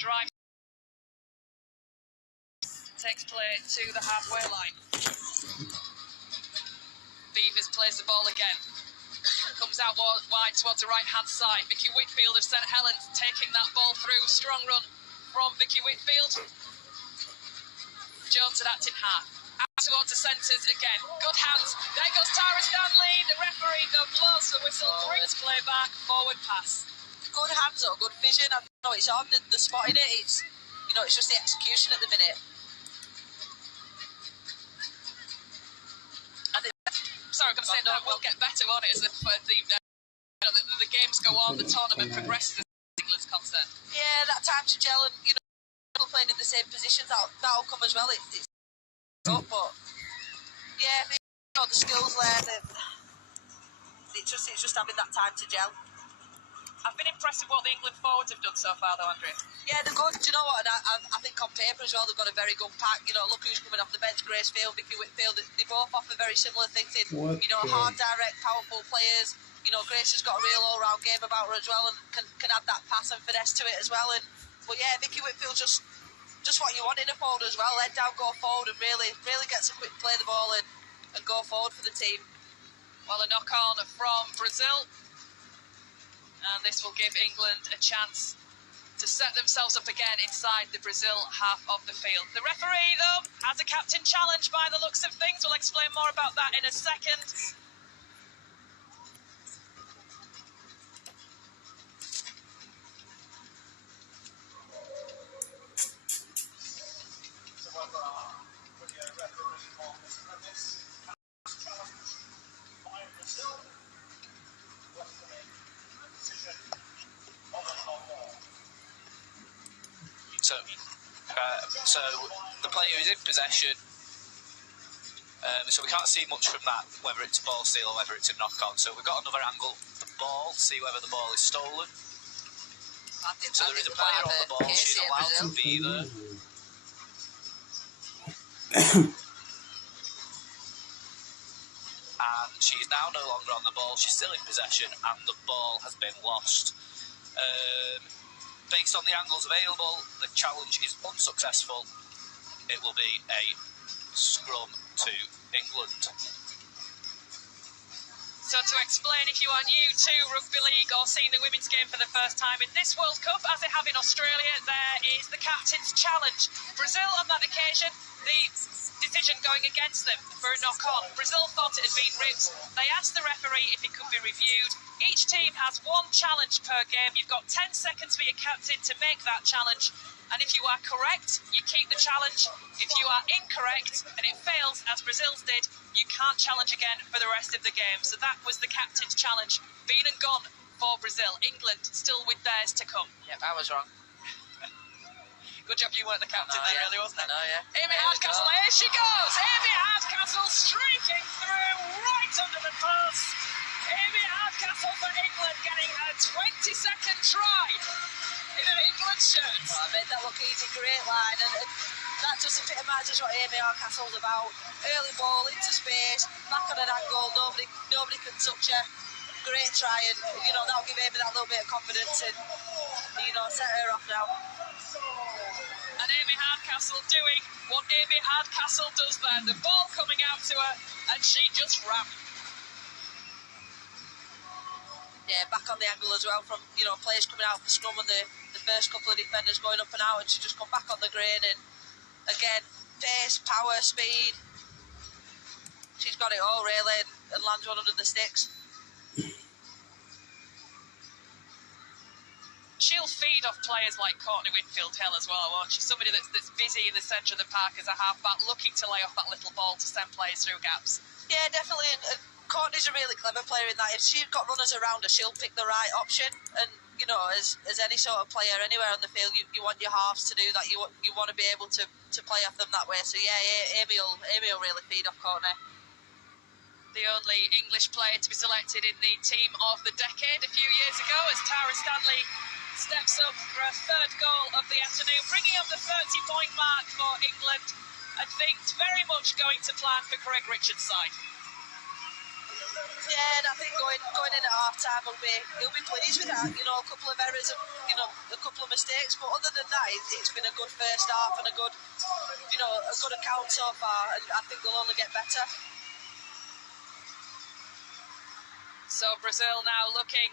Drive takes play to the halfway line. Beavers plays the ball again. Comes out wide towards the right-hand side. Vicky Whitfield of St Helens taking that ball through. Strong run from Vicky Whitfield. Jones and Acton half. Out towards the centres again. Good hands. There goes Tara Stanley. The referee blows the whistle. Brings play back. Forward pass. Good hands up, good vision. I know it's on the spot in it. It's it's just the execution at the minute. Sorry, I'm going to say that will get better, won't it? As the games go on, the tournament progresses as England's concerned. Yeah, that time to gel and people playing in the same positions, that'll come as well. It's up, but yeah, the skills there. It's just having that time to gel. I've been impressed with what the England forwards have done so far, though, Andrea. Yeah, they're good. Do you know what? I think on paper as well, they've got a very good pack. Look who's coming off the bench: Grace Field, Vicky Whitfield. They both offer very similar things in, hard, direct, powerful players. Grace has got a real all-round game about her as well, and can add that pass and finesse to it as well. But yeah, Vicky Whitfield just what you want in a forward as well. Head down, go forward, and really gets a quick play the ball and go forward for the team. Well, a knock-on from Brazil. And this will give England a chance to set themselves up again inside the Brazil half of the field. The referee, though, has a captain challenge by the looks of things. We'll explain more about that in a second. So the player is in possession, so we can't see much from that, whether it's a ball steal or whether it's a knock-on. So we've got another angle, the ball, see whether the ball is stolen. So there is a player on the ball, she's allowed to be there. And she's now no longer on the ball, she's still in possession, and the ball has been lost. Based on the angles available, the challenge is unsuccessful. It will be a scrum to England. So to explain, if you are new to Rugby League or seeing the women's game for the first time in this World Cup, as they have in Australia, there is the captain's challenge. Brazil, on that occasion, the decision going against them for a knock-on. Brazil thought it had been ripped. They asked the referee if it could be reviewed. Each team has one challenge per game. You've got 10 seconds for your captain to make that challenge. And if you are correct, you keep the challenge. If you are incorrect and it fails, as Brazil's did, you can't challenge again for the rest of the game. So that was the captain's challenge. Been and gone for Brazil. England still with theirs to come. Yep, I was wrong. Good job you weren't the captain there, really, wasn't it? I know, yeah. Amy Hardcastle, here she goes! Amy Hardcastle streaking through right under the post. Amy Hardcastle for England getting her 22nd try in an England shirt. Well, I made that look easy, great line, and that just epitomises what Amy Hardcastle's about. Early ball into space, back on an angle, nobody can touch her. Great try, and that'll give Amy that little bit of confidence and set her off now. And Amy Hardcastle doing what Amy Hardcastle does there. The ball coming out to her, and she just ran. Yeah, back on the angle as well from, players coming out for scrum and the first couple of defenders going up and out, and she just come back on the grain and, again, pace, power, speed. She's got it all, really, and lands one under the sticks. She'll feed off players like Courtney Winfield-Hill as well, won't she? Somebody that's busy in the centre of the park as a half-back, looking to lay off that little ball to send players through gaps. Yeah, definitely. And Courtney's a really clever player in that. If she's got runners around her, she'll pick the right option. And, as any sort of player anywhere on the field, you want your halves to do that. You want to be able to play off them that way. So, yeah, Amy will really feed off Courtney. The only English player to be selected in the team of the decade a few years ago as Tara Stanley steps up for a third goal of the afternoon, bringing up the 30-point mark for England, and things very much going to plan for Craig Richards' side. Yeah, and I think going in at half time he'll be pleased with that. You know, a couple of errors, a couple of mistakes, but other than that, it's been a good first half and a good account so far, and I think they'll only get better. So Brazil now looking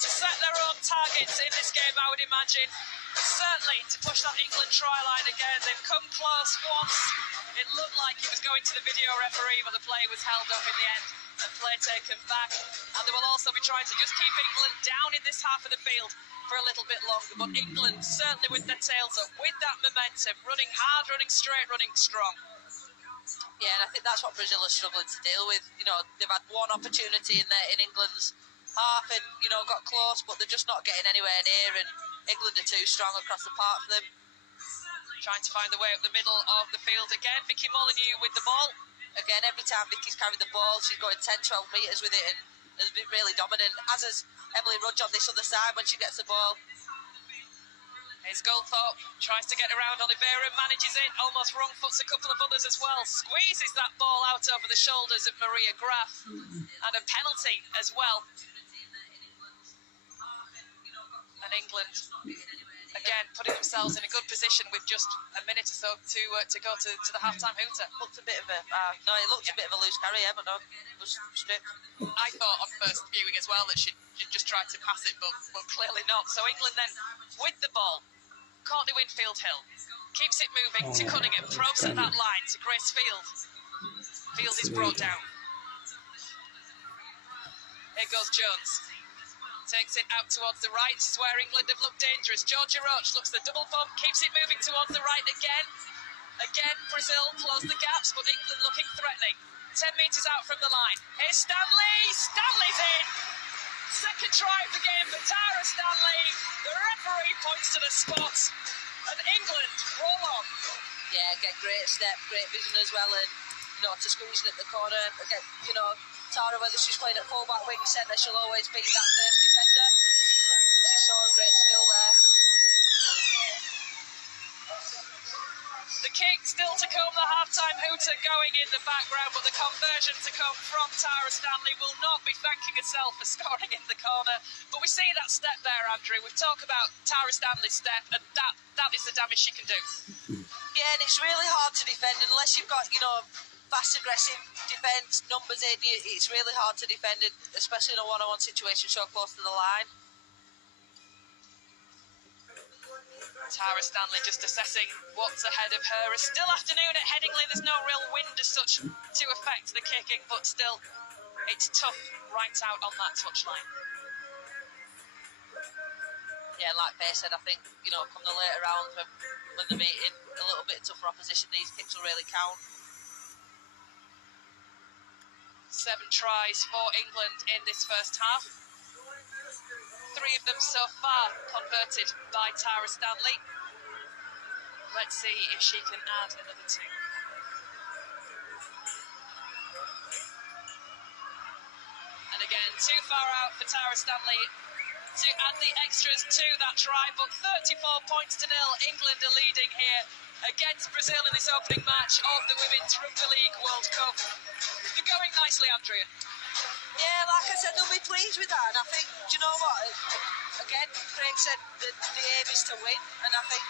to set their own targets in this game, I would imagine. Certainly to push that England try line again. They've come close once. It looked like it was going to the video referee, but the play was held up in the end and play taken back. And they will also be trying to just keep England down in this half of the field for a little bit longer. But England certainly with their tails up, with that momentum, running hard, running straight, running strong. Yeah, and I think that's what Brazil is struggling to deal with. You know, they've had one opportunity in England's half and, got close, but they're just not getting anywhere near, and England are too strong across the park for them. Trying to find the way up the middle of the field again. Vicky Molyneux with the ball. Again, every time Vicky's carried the ball, she's going 10-12 metres with it and has been really dominant, as has Emily Rudge on this other side when she gets the ball. Here's Goldthorpe, tries to get around Oliveira, manages it, almost wrong foots a couple of others as well. Squeezes that ball out over the shoulders of Maria Graf. And a penalty as well. And England, again, putting themselves in a good position with just a minute or so to go to the half-time hooter. Looked a bit of a loose carry, but no, it was stripped. I thought on first viewing as well that she'd just tried to pass it, but clearly not. So England then with the ball. Courtney Winfield-Hill keeps it moving to Cunningham, probes at that line to Grace Field. Field is brought down. Here goes Jones. Takes it out towards the right. This is where England have looked dangerous. Georgia Roach looks the double bump, keeps it moving towards the right again. Again, Brazil close the gaps, but England looking threatening. 10 metres out from the line. Here's Stanley. Stanley's in. Second try of the game for Tara Stanley. The referee points to the spot. And England roll on. Yeah, again, great step, great vision as well. And, to squeeze it at the corner. Again, Tara, whether she's playing at full-back, wing centre, she'll always be that first defender. She's showing great skill there. The kick still to come, the half-time hooter going in the background, but the conversion to come from Tara Stanley will not be thanking herself for scoring in the corner. But we see that step there, Andrew. We've talked about Tara Stanley's step, and that is the damage she can do. Yeah, and it's really hard to defend unless you've got, fast, aggressive defence, numbers in. It's really hard to defend, especially in a one-on-one situation so close to the line. Tara Stanley just assessing what's ahead of her. It's still afternoon at Headingley. There's no real wind as such to affect the kicking, but still, it's tough right out on that touchline. Yeah, like Faye said, I think, come the later rounds when they're meeting a little bit tougher opposition, these kicks will really count. 7 tries for England in this first half. 3 of them so far converted by Tara Stanley. Let's see if she can add another 2. And again, too far out for Tara Stanley to add the extras to that try, but 34 points to 0. England are leading here against Brazil in this opening match of the Women's Rugby League World Cup. They're going nicely, Andrea. Yeah, like I said, they'll be pleased with that, and I think, do you know what? Again, Craig said that the aim is to win, and I think